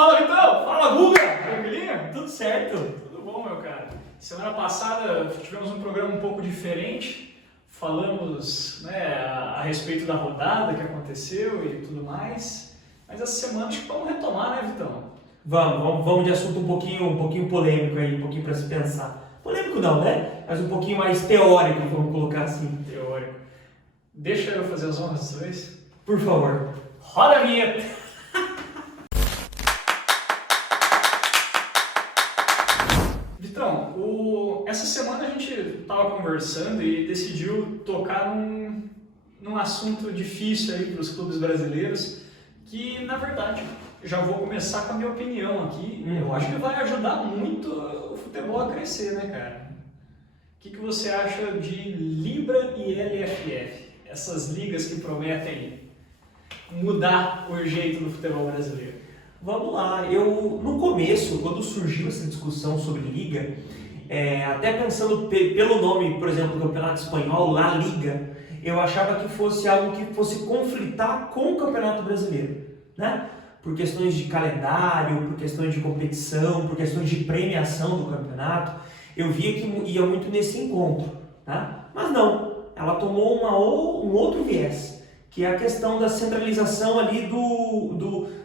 Fala, Vitão! Fala, Guga! Tranquilinho? Tudo certo? Tudo bom, meu cara. Semana passada tivemos um programa um pouco diferente. Falamos, a respeito da rodada que aconteceu e tudo mais. Mas essa semana acho que vamos retomar, né, Vitão? Vamos de assunto um pouquinho polêmico aí, um pouquinho para se pensar. Polêmico não, né? Mas um pouquinho mais teórico, vamos colocar assim. Teórico. Deixa eu fazer as honras dos dois. Por favor. Roda a vinheta! Vitão, essa semana a gente estava conversando e decidiu tocar num assunto difícil aí para os clubes brasileiros, que na verdade já vou começar com a minha opinião aqui. Eu acho que vai ajudar muito o futebol a crescer, né, cara? O que você acha de Libra e LFF? Essas ligas que prometem mudar o jeito do futebol brasileiro. Vamos lá, no começo, quando surgiu essa discussão sobre Liga, até pensando pelo nome, por exemplo, do Campeonato Espanhol, La Liga, eu achava que fosse algo que fosse conflitar com o Campeonato Brasileiro, né? Por questões de calendário, por questões de competição, por questões de premiação do campeonato, eu via que ia muito nesse encontro, tá? Mas não, ela tomou um outro viés, que é a questão da centralização ali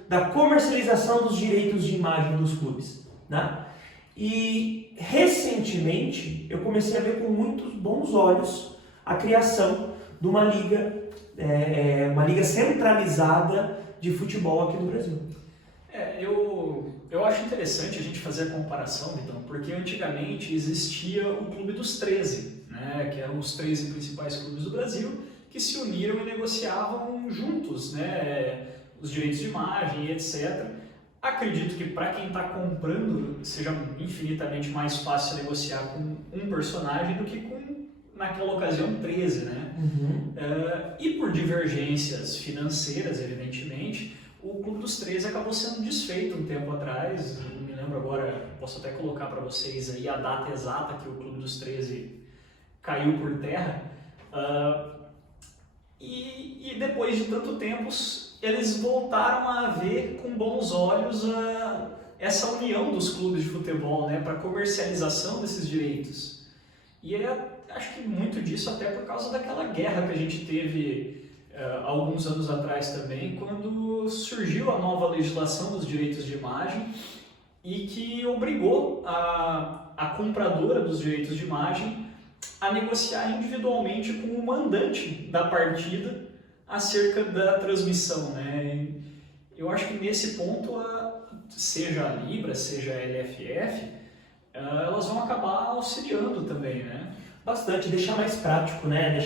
da comercialização dos direitos de imagem dos clubes, né? E recentemente eu comecei a ver com muitos bons olhos a criação de uma liga centralizada de futebol aqui no Brasil. Eu acho interessante a gente fazer a comparação, então, porque antigamente existia o Clube dos 13, né, que eram os 13 principais clubes do Brasil, que se uniram e negociavam juntos, né, os direitos de imagem e etc. Acredito que para quem está comprando seja infinitamente mais fácil negociar com um personagem do que com, naquela ocasião, 13, né? Uhum. E por divergências financeiras, evidentemente, o Clube dos 13 acabou sendo desfeito um tempo atrás. Eu não me lembro agora, posso até colocar para vocês aí a data exata que o Clube dos 13 caiu por terra. E depois de tanto tempo, eles voltaram a ver com bons olhos essa união dos clubes de futebol, né, para a comercialização desses direitos. E acho que muito disso até por causa daquela guerra que a gente teve alguns anos atrás também, quando surgiu a nova legislação dos direitos de imagem e que obrigou a compradora dos direitos de imagem a negociar individualmente com o mandante da partida acerca da transmissão, né? Eu acho que nesse ponto, seja a Libra, seja a LFF, elas vão acabar auxiliando também, né? Bastante, deixar mais prático, né?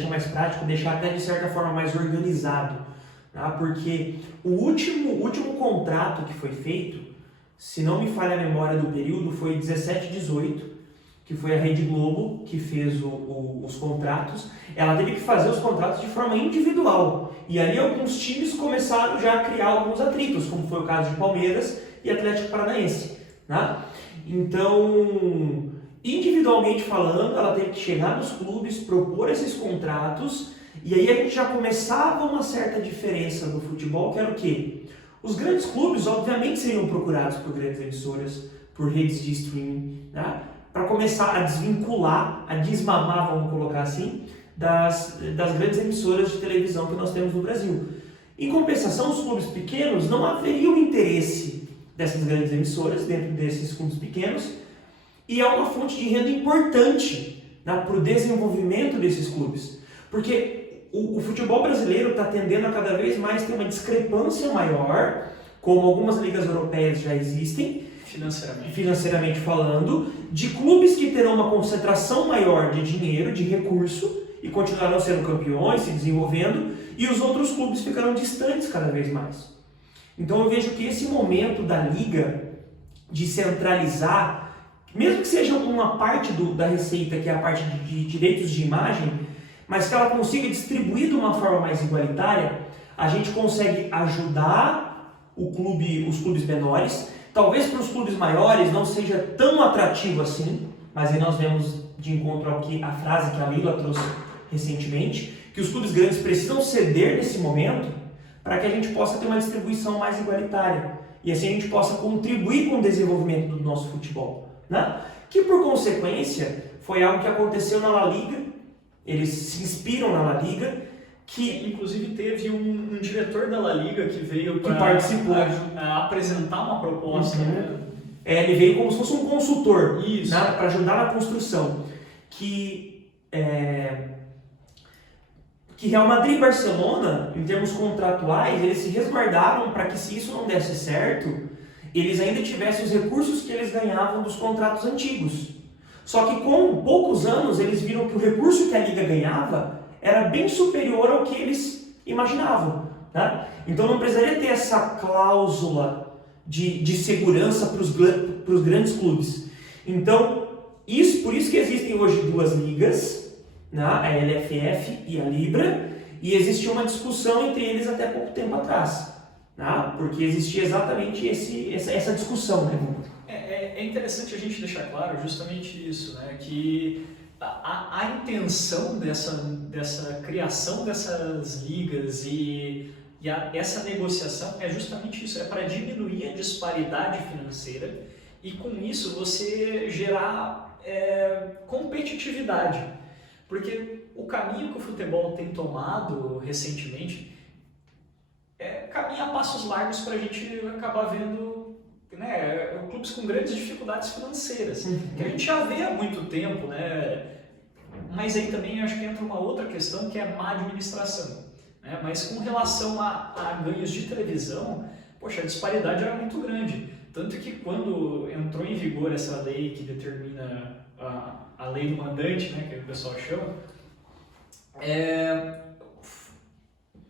Deixar até de certa forma mais organizado, tá? Porque o último contrato que foi feito, se não me falha a memória do período, foi 17/18, que foi a Rede Globo que fez os contratos. Ela teve que fazer os contratos de forma individual. E ali alguns times começaram já a criar alguns atritos, como foi o caso de Palmeiras e Atlético Paranaense, né? Então, individualmente falando, ela teve que chegar nos clubes, propor esses contratos, e aí a gente já começava uma certa diferença no futebol, que era o quê? Os grandes clubes, obviamente, seriam procurados por grandes emissoras, por redes de streaming, né? Para começar a desvincular, a desmamar, vamos colocar assim, das grandes emissoras de televisão que nós temos no Brasil. Em compensação, os clubes pequenos, não haveria o interesse dessas grandes emissoras dentro desses clubes pequenos, e é uma fonte de renda importante, né, para o desenvolvimento desses clubes. Porque o futebol brasileiro está tendendo a cada vez mais ter uma discrepância maior, como algumas ligas europeias já existem, financeiramente falando, de clubes que terão uma concentração maior de dinheiro, de recurso, e continuarão sendo campeões, se desenvolvendo, e os outros clubes ficarão distantes cada vez mais. Então eu vejo que esse momento da liga de centralizar, mesmo que seja uma parte da receita, que é a parte de direitos de imagem, mas que ela consiga distribuir de uma forma mais igualitária, a gente consegue ajudar os clubes menores. Talvez para os clubes maiores não seja tão atrativo assim, mas aí nós vemos de encontro ao que a frase que a Lila trouxe recentemente, que os clubes grandes precisam ceder nesse momento para que a gente possa ter uma distribuição mais igualitária. e assim a gente possa contribuir com o desenvolvimento do nosso futebol, né? Que por consequência foi algo que aconteceu na La Liga, eles se inspiram na La Liga, que inclusive teve um diretor da La Liga que veio para participou a apresentar uma proposta. Né? Ele veio como se fosse um consultor, Isso, né, para ajudar na construção. Que Real Madrid e Barcelona, em termos contratuais, eles se resguardaram para que, se isso não desse certo, eles ainda tivessem os recursos que eles ganhavam dos contratos antigos. Só que com poucos anos eles viram que o recurso que a Liga ganhava era bem superior ao que eles imaginavam. Tá? Então não precisaria ter essa cláusula de segurança para os grandes clubes. Então, por isso que existem hoje duas ligas, né? A LFF e a Libra, e existia uma discussão entre eles até pouco tempo atrás. Né? Porque existia exatamente essa discussão. Né? É interessante a gente deixar claro justamente isso, né? Que a intenção dessa criação dessas ligas e essa negociação é justamente isso, é para diminuir a disparidade financeira e com isso você gerar competitividade. Porque o caminho que o futebol tem tomado recentemente caminha a passos largos para a gente acabar vendo, né, clubes com grandes dificuldades financeiras, que a gente já vê há muito tempo, né? Mas aí também acho que entra uma outra questão que é a má administração. Né? Mas com relação a ganhos de televisão, poxa, a disparidade era muito grande. Tanto que quando entrou em vigor essa lei que determina a lei do mandante, né, que o pessoal chama,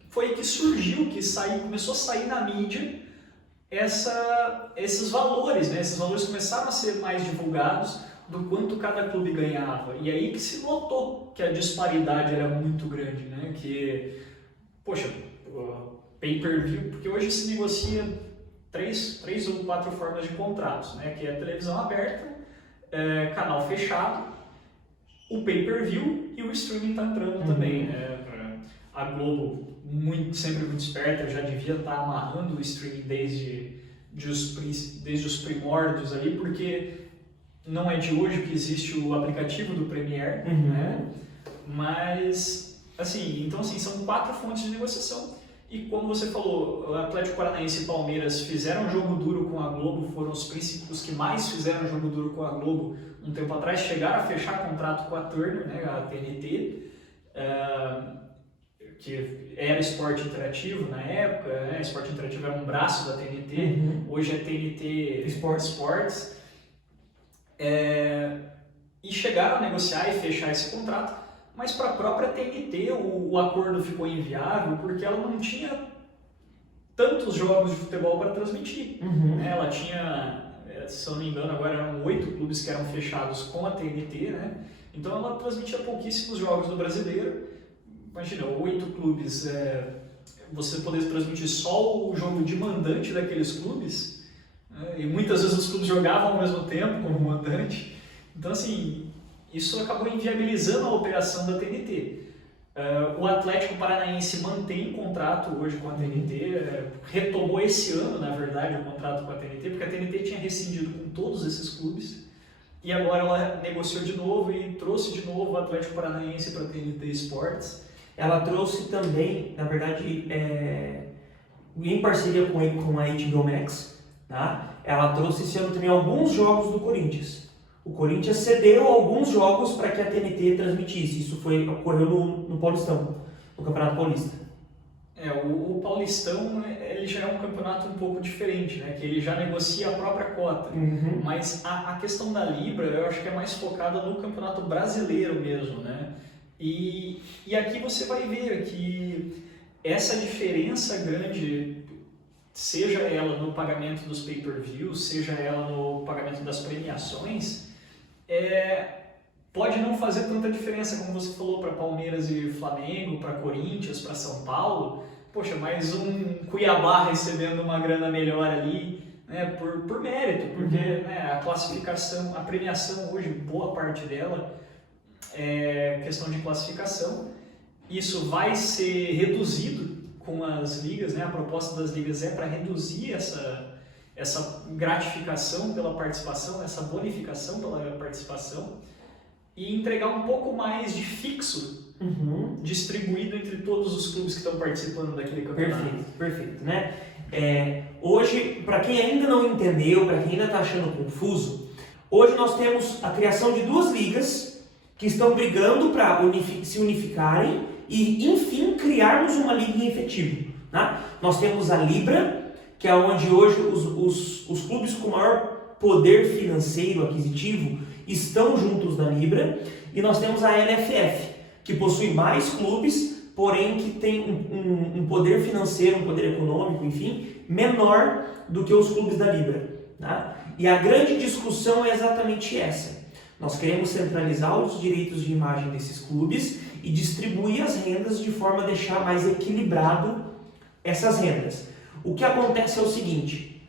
foi que surgiu, começou a sair na mídia esses valores, né? Esses valores começaram a ser mais divulgados do quanto cada clube ganhava. E aí que se notou que a disparidade era muito grande, né? Que, poxa, pay-per-view, porque hoje se negocia três ou quatro formas de contratos, né? Que é a televisão aberta, canal fechado, o pay-per-view e o streaming está entrando também, né? A Globo, sempre muito esperta, já devia estar amarrando o streaming desde os primórdios ali, porque não é de hoje que existe o aplicativo do Premiere, né? Mas, então são 4 fontes de negociação. E como você falou, o Atlético Paranaense e Palmeiras fizeram jogo duro com a Globo, foram os que mais fizeram jogo duro com a Globo um tempo atrás, chegaram a fechar contrato com a Turner, né, a TNT, que era Esporte Interativo na época, né? Esporte Interativo era um braço da TNT, hoje é TNT Sports. E chegaram a negociar e fechar esse contrato, mas para a própria TNT o acordo ficou inviável porque ela não tinha tantos jogos de futebol para transmitir. Ela tinha, se eu não me engano, agora eram 8 clubes que eram fechados com a TNT, né? Então ela transmitia pouquíssimos jogos do Brasileiro. Imagina, 8 clubes, você poder transmitir só o jogo de mandante daqueles clubes, né? E muitas vezes os clubes jogavam ao mesmo tempo como mandante. Então, isso acabou inviabilizando a operação da TNT. O Atlético Paranaense mantém contrato hoje com a TNT, retomou esse ano, na verdade, o contrato com a TNT, porque a TNT tinha rescindido com todos esses clubes, e agora ela negociou de novo e trouxe de novo o Atlético Paranaense para a TNT Sports. Ela trouxe também, na verdade, em parceria com a HBO Max, tá? Ela trouxe esse ano também alguns jogos do Corinthians. O Corinthians cedeu alguns jogos para que a TNT transmitisse. Isso ocorreu no Paulistão, no Campeonato Paulista. O Paulistão ele já é um campeonato um pouco diferente, né? Que ele já negocia a própria cota. Mas a questão da Libra eu acho que é mais focada no Campeonato Brasileiro mesmo, né? E aqui você vai ver que essa diferença grande, seja ela no pagamento dos pay-per-views, seja ela no pagamento das premiações, pode não fazer tanta diferença, como você falou, para Palmeiras e Flamengo, para Corinthians, para São Paulo. Poxa, mais um Cuiabá recebendo uma grana melhor ali, né, por mérito, porque né, a classificação, a premiação hoje, boa parte dela é questão de classificação. Isso vai ser reduzido com as ligas, né? A proposta das ligas é para reduzir essa gratificação pela participação, essa bonificação pela participação e entregar um pouco mais de fixo distribuído entre todos os clubes que estão participando daquele campeonato. Perfeito, né? Hoje, para quem ainda não entendeu, para quem ainda está achando confuso, hoje nós temos a criação de 2 ligas que estão brigando para se unificarem e, enfim, criarmos uma liga em efetivo. Tá? Nós temos a Libra, que é onde hoje os clubes com maior poder financeiro aquisitivo estão juntos na Libra, e nós temos a LFF, que possui mais clubes, porém que tem um poder financeiro, um poder econômico, enfim, menor do que os clubes da Libra. Tá? E a grande discussão é exatamente essa. Nós queremos centralizar os direitos de imagem desses clubes e distribuir as rendas de forma a deixar mais equilibrado essas rendas. O que acontece é o seguinte: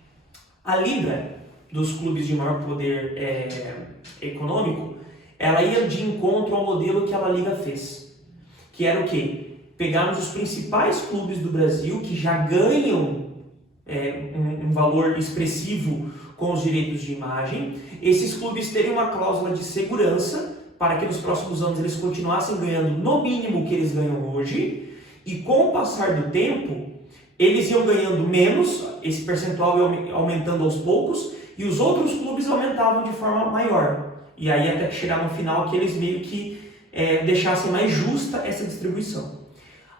a Libra, dos clubes de maior poder econômico, ela ia de encontro ao modelo que a La Liga fez, que era o quê? Pegarmos os principais clubes do Brasil que já ganham um valor expressivo com os direitos de imagem, esses clubes terem uma cláusula de segurança para que nos próximos anos eles continuassem ganhando no mínimo o que eles ganham hoje, e com o passar do tempo eles iam ganhando menos, esse percentual ia aumentando aos poucos, e os outros clubes aumentavam de forma maior. E aí até chegar no final que eles meio que deixassem mais justa essa distribuição.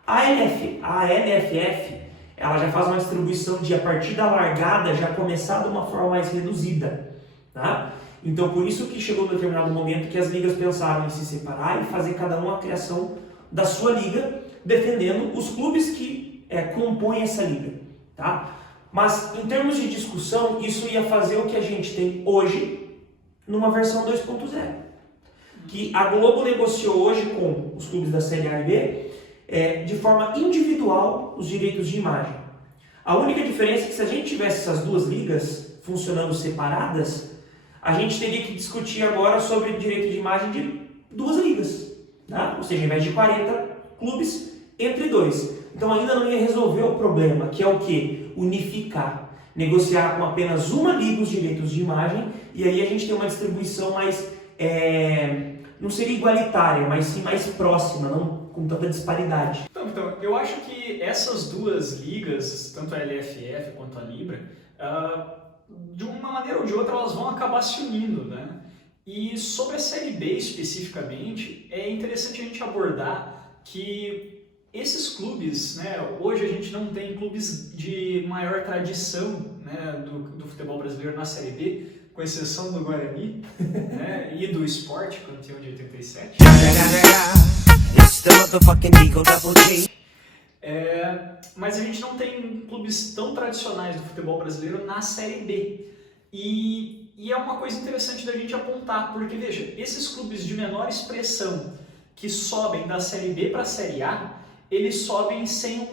A LFF, ela já faz uma distribuição de, a partir da largada, já começar de uma forma mais reduzida. Tá? Então por isso que chegou um determinado momento que as ligas pensaram em se separar e fazer cada uma a criação da sua liga, defendendo os clubes que compõem essa liga. Tá? Mas em termos de discussão, isso ia fazer o que a gente tem hoje numa versão 2.0. Que a Globo negociou hoje com os clubes da Série A e B de forma individual os direitos de imagem. A única diferença é que se a gente tivesse essas 2 ligas funcionando separadas, a gente teria que discutir agora sobre direito de imagem de 2 ligas. Tá? Ou seja, ao invés de 40 clubes, entre 2. Então ainda não ia resolver o problema, que é o quê? Unificar. Negociar com apenas uma liga os direitos de imagem, e aí a gente tem uma distribuição mais, não seria igualitária, mas sim mais próxima, não com tanta disparidade. Então, eu acho que essas 2 ligas, tanto a LFF quanto a Libra, de uma maneira ou de outra elas vão acabar se unindo, né? E sobre a Série B especificamente, é interessante a gente abordar que esses clubes, né, hoje a gente não tem clubes de maior tradição, né, do futebol brasileiro na Série B, com exceção do Guarani, né, e do Sport, campeão de 87. Mas a gente não tem clubes tão tradicionais do futebol brasileiro na Série B. E é uma coisa interessante da gente apontar, porque veja, esses clubes de menor expressão que sobem da Série B para a Série A, eles sobem sem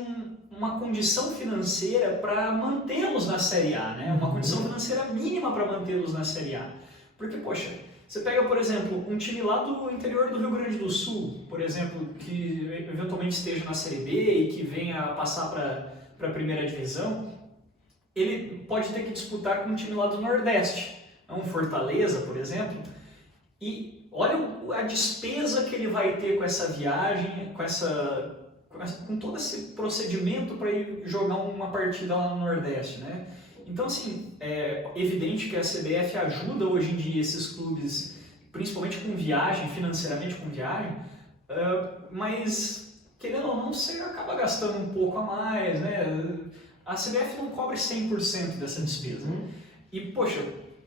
uma condição financeira para mantê-los na Série A, né? Uma condição financeira mínima para mantê-los na Série A. Porque, poxa, você pega, por exemplo, um time lá do interior do Rio Grande do Sul, por exemplo, que eventualmente esteja na Série B e que venha a passar para a primeira divisão, ele pode ter que disputar com um time lá do Nordeste, um Fortaleza, por exemplo, e olha a despesa que ele vai ter com essa viagem, com todo esse procedimento para ir jogar uma partida lá no Nordeste, né? Então, assim, é evidente que a CBF ajuda hoje em dia esses clubes, principalmente com viagem, financeiramente com viagem, mas, querendo ou não, você acaba gastando um pouco a mais, né? A CBF não cobre 100% dessa despesa. E, poxa,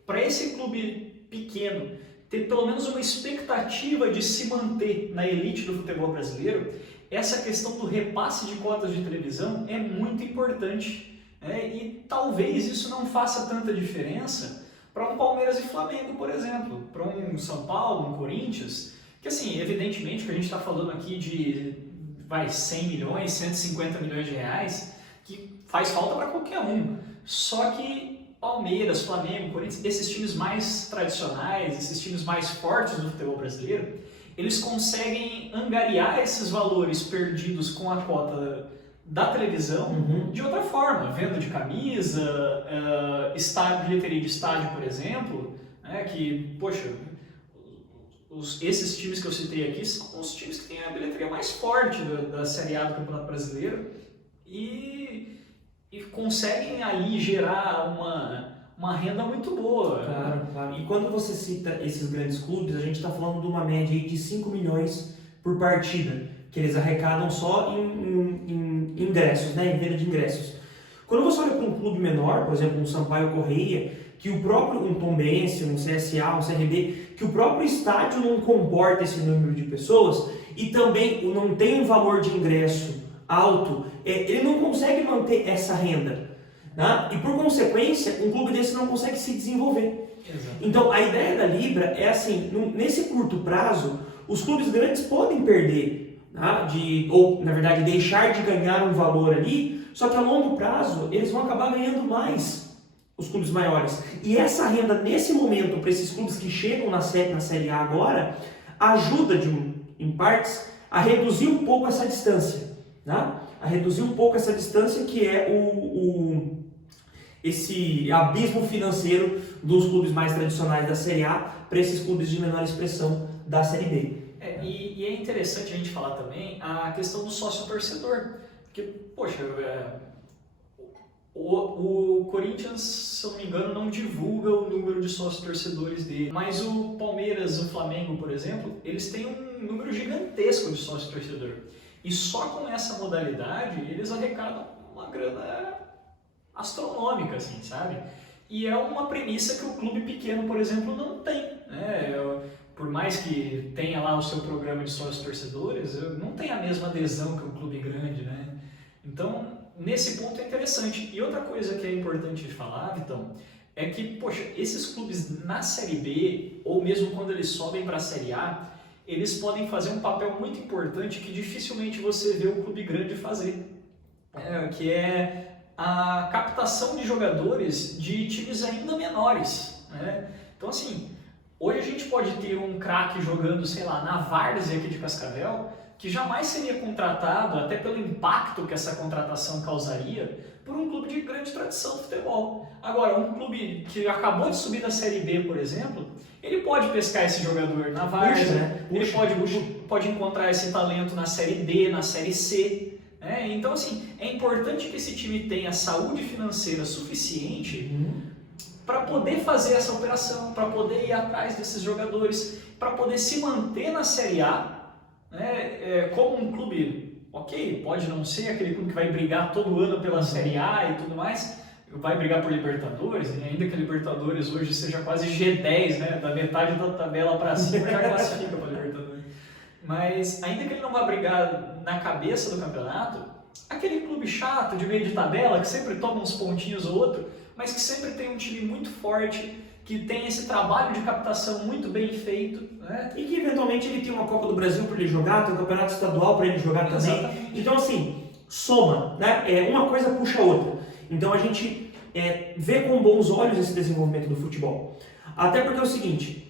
para esse clube pequeno ter pelo menos uma expectativa de se manter na elite do futebol brasileiro, essa questão do repasse de cotas de televisão é muito importante, né? E talvez isso não faça tanta diferença para um Palmeiras e Flamengo, por exemplo, para um São Paulo, um Corinthians, que assim, evidentemente que a gente está falando aqui de 100 milhões, 150 milhões de reais, que faz falta para qualquer um, só que Palmeiras, Flamengo, Corinthians, esses times mais tradicionais, esses times mais fortes do futebol brasileiro, eles conseguem angariar esses valores perdidos com a cota da televisão de outra forma, venda de camisa, bilheteria de estádio, por exemplo, né, que, poxa, esses times que eu citei aqui são os times que têm a bilheteria mais forte da Série A do Campeonato Brasileiro e conseguem ali gerar uma renda muito boa. Claro, claro. E quando você cita esses grandes clubes, a gente está falando de uma média aí de 5 milhões por partida, que eles arrecadam só em ingressos, né, em venda de ingressos. Quando você olha para um clube menor, por exemplo, um Sampaio Corrêa, que o próprio, um Tombense, um CSA, um CRB, que o próprio estádio não comporta esse número de pessoas e também não tem um valor de ingresso alto, ele não consegue manter essa renda. Né? E por consequência, um clube desse não consegue se desenvolver. Exato. Então a ideia da Libra é assim, nesse curto prazo, os clubes grandes podem perder, né? Ou na verdade deixar de ganhar um valor ali, só que a longo prazo eles vão acabar ganhando mais, os clubes maiores. E essa renda nesse momento para esses clubes que chegam na Série A agora, ajuda em partes a reduzir um pouco essa distância. Né? A reduzir um pouco essa distância que é esse abismo financeiro dos clubes mais tradicionais da Série A para esses clubes de menor expressão da Série B. E é interessante a gente falar também a questão do sócio-torcedor, porque, poxa, o Corinthians, se eu não me engano, não divulga o número de sócios-torcedores dele, mas o Palmeiras e o Flamengo, por exemplo, eles têm um número gigantesco de sócio-torcedor. E só com essa modalidade eles arrecadam uma grana astronômica, assim, sabe? E é uma premissa que o clube pequeno, por exemplo, não tem, né? Por mais que tenha lá o seu programa de sócios-torcedores, não tem a mesma adesão que um clube grande, né? Então, nesse ponto é interessante. E outra coisa que é importante de falar, Vitão, é que, poxa, esses clubes na Série B, ou mesmo quando eles sobem para a Série A, eles podem fazer um papel muito importante que dificilmente você vê um clube grande fazer, que é a captação de jogadores de times ainda menores, né? Então, assim, hoje a gente pode ter um craque jogando, sei lá, na Várzea aqui de Cascavel, que jamais seria contratado, até pelo impacto que essa contratação causaria, por um clube de grande tradição do futebol. Agora, um clube que acabou de subir da Série B, por exemplo, ele pode pescar esse jogador na Várzea, ele pode encontrar esse talento na Série D, na Série C. Então, assim, é importante que esse time tenha saúde financeira suficiente para poder fazer essa operação, para poder ir atrás desses jogadores, para poder se manter na Série A, né, como um clube, ok, pode não ser aquele clube que vai brigar todo ano pela Série A e tudo mais, vai brigar por Libertadores, e ainda que a Libertadores hoje seja quase G10, né, da metade da tabela para cima já classifica para a Libertadores. Mas ainda que ele não vá brigar na cabeça do campeonato, aquele clube chato de meio de tabela, que sempre toma uns pontinhos ou outro, mas que sempre tem um time muito forte, que tem esse trabalho de captação muito bem feito, né? E que eventualmente ele tem uma Copa do Brasil para ele jogar, tem um campeonato estadual para ele jogar também. Exatamente. Então, assim, soma, né? Uma coisa puxa a outra. Então a gente vê com bons olhos esse desenvolvimento do futebol. Até porque é o seguinte,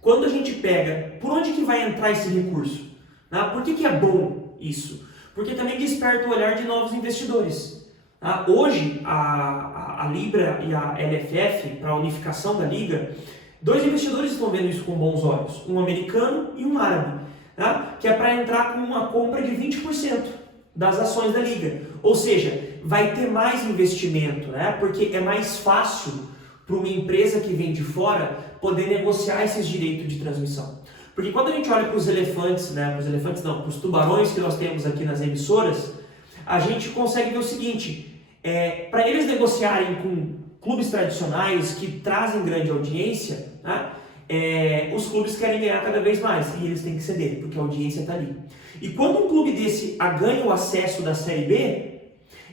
quando a gente pega, por onde que vai entrar esse recurso? Né? Por que é bom isso? Porque também desperta o olhar de novos investidores. Hoje, a Libra e a LFF, para a unificação da Liga, 2 investidores estão vendo isso com bons olhos, um americano e um árabe, que é para entrar com uma compra de 20% das ações da Liga. Ou seja, vai ter mais investimento, porque é mais fácil para uma empresa que vem de fora poder negociar esses direitos de transmissão. Porque quando a gente olha para os elefantes, para os tubarões que nós temos aqui nas emissoras, a gente consegue ver o seguinte, para eles negociarem com clubes tradicionais que trazem grande audiência, os clubes querem ganhar cada vez mais e eles têm que ceder, porque a audiência está ali. E quando um clube desse ganha o acesso da Série B,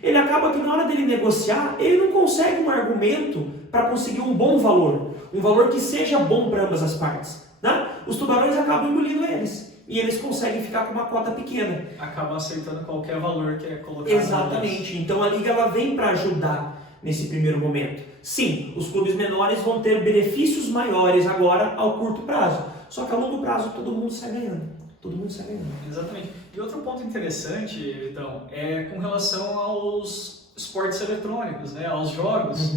ele acaba que na hora dele negociar, ele não consegue um argumento para conseguir um bom valor, um valor que seja bom para ambas as partes. Os tubarões acabam engolindo eles. E eles conseguem ficar com uma cota pequena. Acabam aceitando qualquer valor que é colocado. Exatamente. Então a Liga ela vem para ajudar nesse primeiro momento. Sim, os clubes menores vão ter benefícios maiores agora ao curto prazo. Só que a longo prazo todo mundo sai ganhando. todo mundo sai ganhando. Exatamente. E outro ponto interessante, então, é com relação aos esportes eletrônicos, né, aos jogos,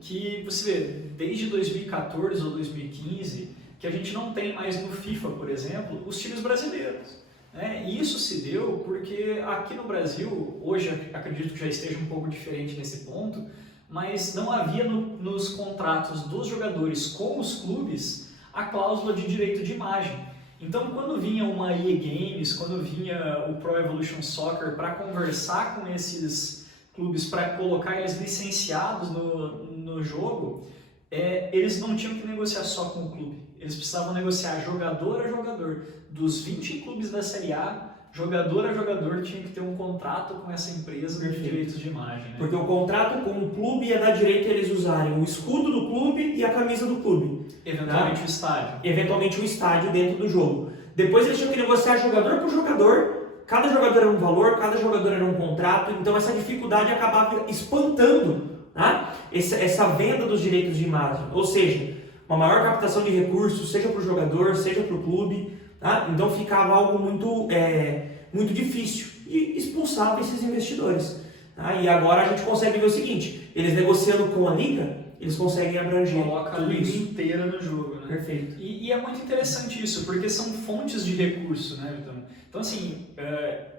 que você vê, desde 2014 ou 2015, que a gente não tem mais no FIFA, por exemplo, os times brasileiros. Né? E isso se deu porque aqui no Brasil, hoje acredito que já esteja um pouco diferente nesse ponto, mas não havia nos contratos dos jogadores com os clubes a cláusula de direito de imagem. Então, quando vinha uma EA Games, quando vinha o Pro Evolution Soccer para conversar com esses clubes, para colocar eles licenciados no jogo, eles não tinham que negociar só com o clube. Eles precisavam negociar jogador a jogador. Dos 20 clubes da Série A, jogador a jogador tinha que ter um contrato com essa empresa de direitos de imagem. Né? Porque o contrato com o clube ia dar direito a eles usarem o escudo do clube e a camisa do clube. Eventualmente o estádio. Eventualmente o estádio dentro do jogo. Depois eles tinham que negociar jogador por jogador, cada jogador era um valor, cada jogador era um contrato, então essa dificuldade acabava espantando, né, essa venda dos direitos de imagem. Ou seja, uma maior captação de recursos, seja para o jogador, seja para o clube, tá? Então ficava algo muito difícil e expulsava esses investidores. Tá? E agora a gente consegue ver o seguinte, eles negociando com a Liga, eles conseguem abranger. Coloca a Liga inteira no jogo. Né? Perfeito. E é muito interessante isso, porque são fontes de recurso. Né, então assim,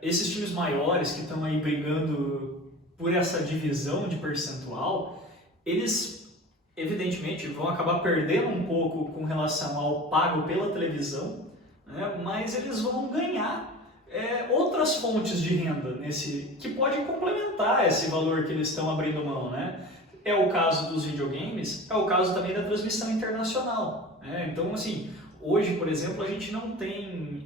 esses times maiores que estão aí brigando por essa divisão de percentual, eles evidentemente vão acabar perdendo um pouco com relação ao pago pela televisão, né? Mas eles vão ganhar outras fontes de renda que podem complementar esse valor que eles estão abrindo mão. Né? É o caso dos videogames, é o caso também da transmissão internacional. Né? Então, assim, hoje, por exemplo, a gente não tem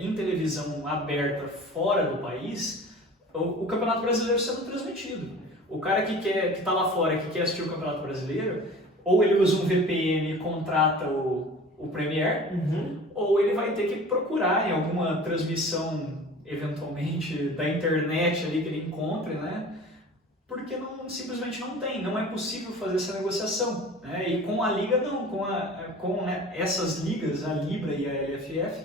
em televisão aberta fora do país o Campeonato Brasileiro sendo transmitido. O cara que está lá fora, que quer assistir o Campeonato Brasileiro, ou ele usa um VPN e contrata o Premiere, ou ele vai ter que procurar em alguma transmissão, eventualmente, da internet ali que ele encontre, né? Porque simplesmente não é possível fazer essa negociação. Né? E com a Liga não, com essas ligas, a Libra e a LFF,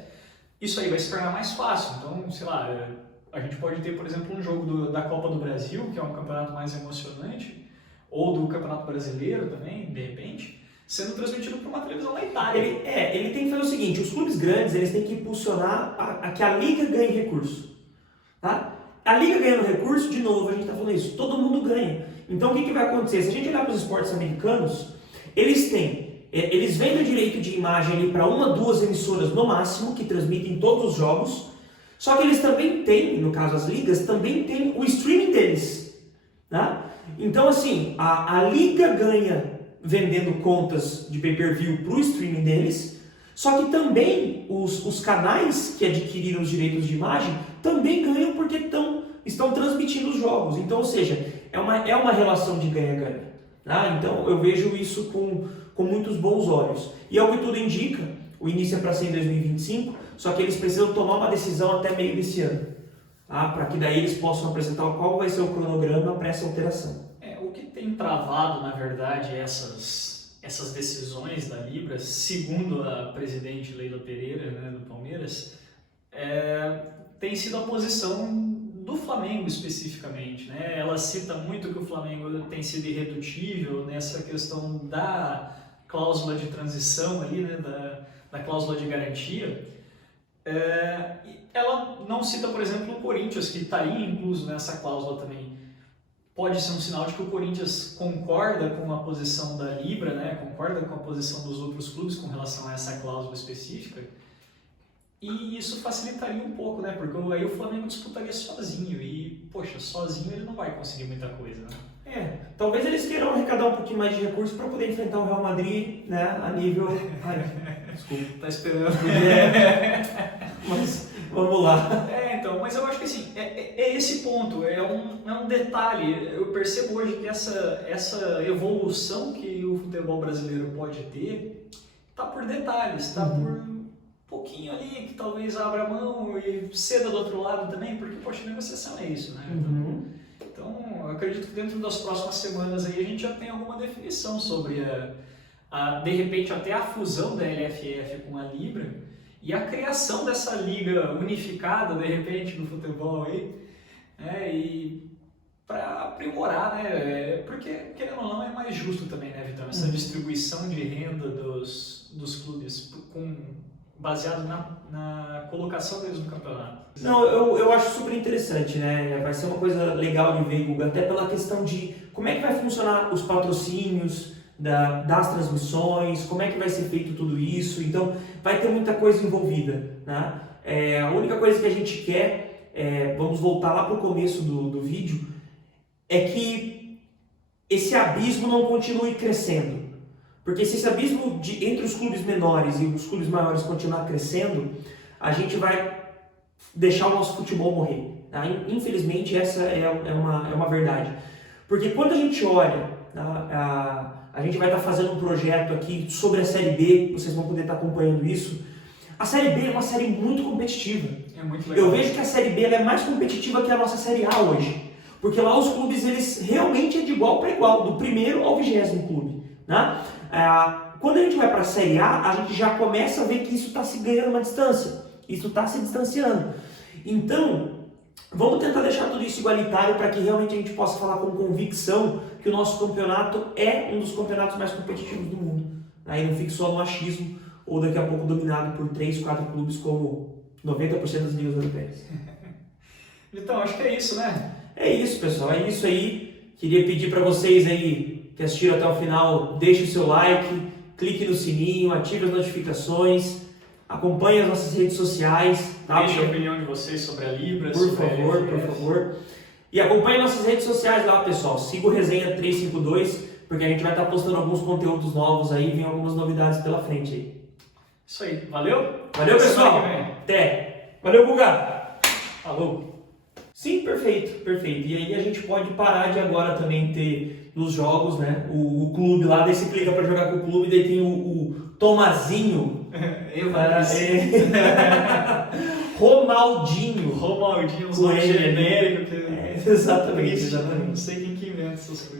isso aí vai se tornar mais fácil. Então, sei lá, a gente pode ter, por exemplo, um jogo da Copa do Brasil, que é um campeonato mais emocionante, ou do Campeonato Brasileiro também, de repente, sendo transmitido por uma televisão da Itália. Ele tem que fazer o seguinte, os clubes grandes eles têm que impulsionar a que a Liga ganhe recurso. Tá? A Liga ganhando recurso, de novo, a gente está falando isso, todo mundo ganha. Então o que vai acontecer? Se a gente olhar para os esportes americanos, eles vendem o direito de imagem para 1 ou 2 emissoras no máximo, que transmitem todos os jogos. Só que eles também têm, no caso as ligas, também tem o streaming deles. Tá? Então assim, a liga ganha vendendo contas de pay-per-view para o streaming deles, só que também os canais que adquiriram os direitos de imagem também ganham porque estão transmitindo os jogos. Então, ou seja, é uma relação de ganha-ganha. Tá? Então eu vejo isso com muitos bons olhos. E ao que tudo indica, o início é para ser em 2025, só que eles precisam tomar uma decisão até meio desse ano, tá? Para que daí eles possam apresentar qual vai ser o cronograma para essa alteração. O que tem travado, na verdade, essas decisões da Libra, segundo a presidente Leila Pereira, né, do Palmeiras, tem sido a posição do Flamengo especificamente. Né? Ela cita muito que o Flamengo tem sido irredutível nessa questão da cláusula de transição, ali, né, da cláusula de garantia. Ela não cita, por exemplo, o Corinthians, que estaria incluso nessa cláusula também. Pode ser um sinal de que o Corinthians concorda com a posição da Libra, né? Concorda com a posição dos outros clubes com relação a essa cláusula específica, e isso facilitaria um pouco, né? Porque aí o Flamengo disputaria sozinho e, poxa, sozinho ele não vai conseguir muita coisa, né? Talvez eles queiram arrecadar um pouquinho mais de recursos para poder enfrentar o Real Madrid, né? A nível... Desculpa, tá esperando. Mas vamos lá. Então, mas eu acho que assim, esse ponto, é um detalhe. Eu percebo hoje que essa evolução que o futebol brasileiro pode ter está por detalhes, está por um pouquinho ali que talvez abra a mão e ceda do outro lado também, porque, poxa, a negociação é isso, né? Então, eu acredito que dentro das próximas semanas aí a gente já tem alguma definição sobre de repente até a fusão da LFF com a Libra E a criação dessa liga unificada, de repente, no futebol aí, e para aprimorar, né? Porque, querendo ou não, é mais justo também, né, Vitão? Essa distribuição de renda dos clubes baseado na colocação deles no campeonato. Não, eu acho super interessante, né? Vai ser uma coisa legal de ver, Guga, até pela questão de como é que vai funcionar os patrocínios das transmissões, como é que vai ser feito tudo isso. Então, vai ter muita coisa envolvida, né? A única coisa que a gente quer, vamos voltar lá para o começo do vídeo, é que esse abismo não continue crescendo. Porque se esse abismo entre os clubes menores e os clubes maiores continuar crescendo, a gente vai deixar o nosso futebol morrer. Tá? Infelizmente, essa é uma verdade. Porque quando a gente olha, a gente vai estar fazendo um projeto aqui sobre a Série B, vocês vão poder estar acompanhando isso. A Série B é uma série muito competitiva. É muito legal. Eu vejo que a Série B ela é mais competitiva que a nossa Série A hoje. Porque lá os clubes, eles realmente é de igual para igual, do primeiro ao 20º clube. Né? Quando a gente vai para a Série A, a gente já começa a ver que isso está se ganhando uma distância. Isso está se distanciando. Então, vamos tentar deixar tudo isso igualitário para que realmente a gente possa falar com convicção que o nosso campeonato é um dos campeonatos mais competitivos do mundo. Aí não fique só no achismo ou daqui a pouco dominado por 3, 4 clubes como 90% das ligas europeias. Então, acho que é isso, né? É isso, pessoal. É isso aí. Queria pedir para vocês aí que assistiram até o final, deixe o seu like, clique no sininho, ative as notificações, acompanhe as nossas redes sociais. Tá? Deixe a opinião de vocês sobre a Libras. Por favor. E acompanhe nossas redes sociais lá, pessoal. Siga o Resenha 352, porque a gente vai estar postando alguns conteúdos novos aí, vem algumas novidades pela frente aí. Isso aí. Valeu? Valeu, pessoal. Até. Valeu, Guga. Falou. Sim, perfeito. E aí a gente pode parar de agora também ter nos jogos, né, o clube lá, daí você clica para jogar com o clube, daí tem o Tomazinho. Ronaldinho, um nome genérico. Exatamente. Não sei quem que inventa essas coisas.